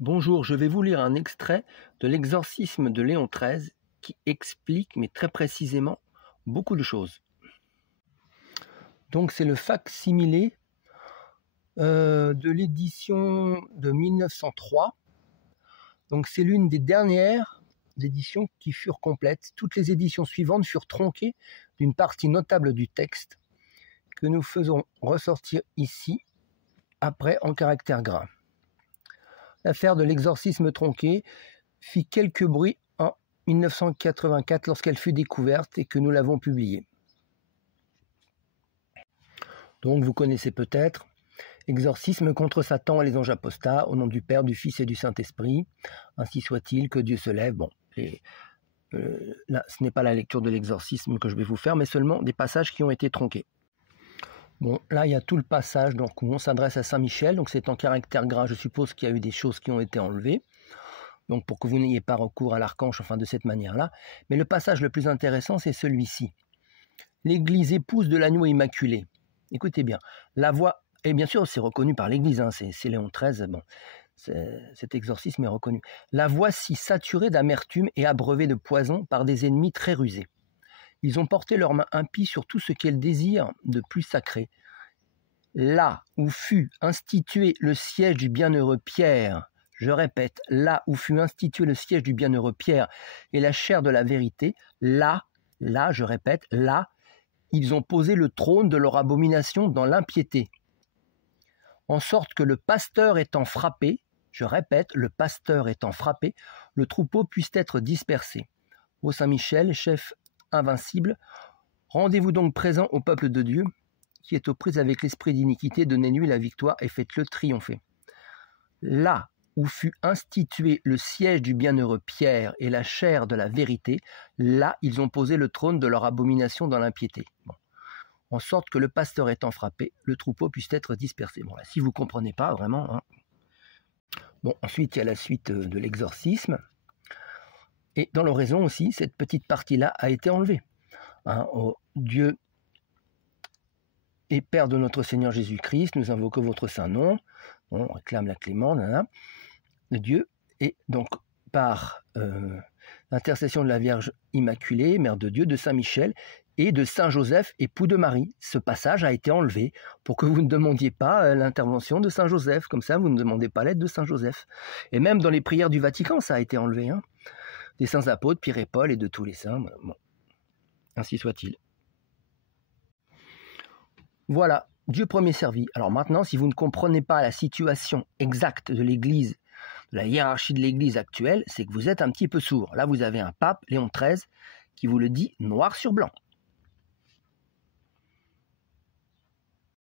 Bonjour, je vais vous lire un extrait de l'exorcisme de Léon XIII qui explique, mais très précisément, beaucoup de choses. Donc c'est le fac-similé de l'édition de 1903. Donc c'est l'une des dernières éditions qui furent complètes. Toutes les éditions suivantes furent tronquées d'une partie notable du texte que nous faisons ressortir ici, après en caractères gras. L'affaire de l'exorcisme tronqué fit quelque bruit en 1984 lorsqu'elle fut découverte et que nous l'avons publiée. Donc vous connaissez peut-être exorcisme contre Satan et les anges apostats, au nom du Père, du Fils et du Saint-Esprit. Ainsi soit-il, que Dieu se lève. Bon, là, ce n'est pas la lecture de l'exorcisme que je vais vous faire, mais seulement des passages qui ont été tronqués. Bon, là, il y a tout le passage donc, où on s'adresse à Saint-Michel. Donc, c'est en caractère gras. Je suppose qu'il y a eu des choses qui ont été enlevées. Donc, pour que vous n'ayez pas recours à l'archange, enfin, de cette manière-là. Mais le passage le plus intéressant, c'est celui-ci. L'Église épouse de l'agneau immaculé. Écoutez bien. La voix, et bien sûr, c'est reconnu par l'Église. Hein, c'est Léon XIII. Bon, cet exorcisme est reconnu. La voici saturée d'amertume et abreuvée de poison par des ennemis très rusés. Ils ont porté leurs mains impies sur tout ce qu'elles désirent de plus sacré. Là où fut institué le siège du bienheureux Pierre, je répète, là où fut institué le siège du bienheureux Pierre et la chair de la vérité, là, je répète, là, ils ont posé le trône de leur abomination dans l'impiété. En sorte que le pasteur étant frappé, je répète, le pasteur étant frappé, le troupeau puisse être dispersé. Ô Saint-Michel, chef invincible, rendez-vous donc présent au peuple de Dieu, qui est aux prises avec l'esprit d'iniquité, donnez-lui la victoire et faites-le triompher. Là où fut institué le siège du bienheureux Pierre et la chair de la vérité, là ils ont posé le trône de leur abomination dans l'impiété. Bon. En sorte que le pasteur étant frappé, le troupeau puisse être dispersé. Bon, là, si vous ne comprenez pas vraiment. Hein. Bon, ensuite, il y a la suite de l'exorcisme. Et dans l'oraison aussi, cette petite partie-là a été enlevée. Hein, oh, Dieu et Père de notre Seigneur Jésus-Christ, nous invoquons votre saint nom. On réclame la clémence, de Dieu. Et donc, par l'intercession de la Vierge Immaculée, Mère de Dieu, de Saint-Michel et de Saint-Joseph, époux de Marie. Ce passage a été enlevé pour que vous ne demandiez pas l'intervention de Saint-Joseph. Comme ça, vous ne demandez pas l'aide de Saint-Joseph. Et même dans les prières du Vatican, ça a été enlevé. Hein. Des saints apôtres, Pierre et Paul et de tous les saints. Bon. Ainsi soit-il. Voilà, Dieu premier servi. Alors maintenant, si vous ne comprenez pas la situation exacte de l'Église, de la hiérarchie de l'Église actuelle, c'est que vous êtes un petit peu sourd. Là, vous avez un pape, Léon XIII, qui vous le dit noir sur blanc.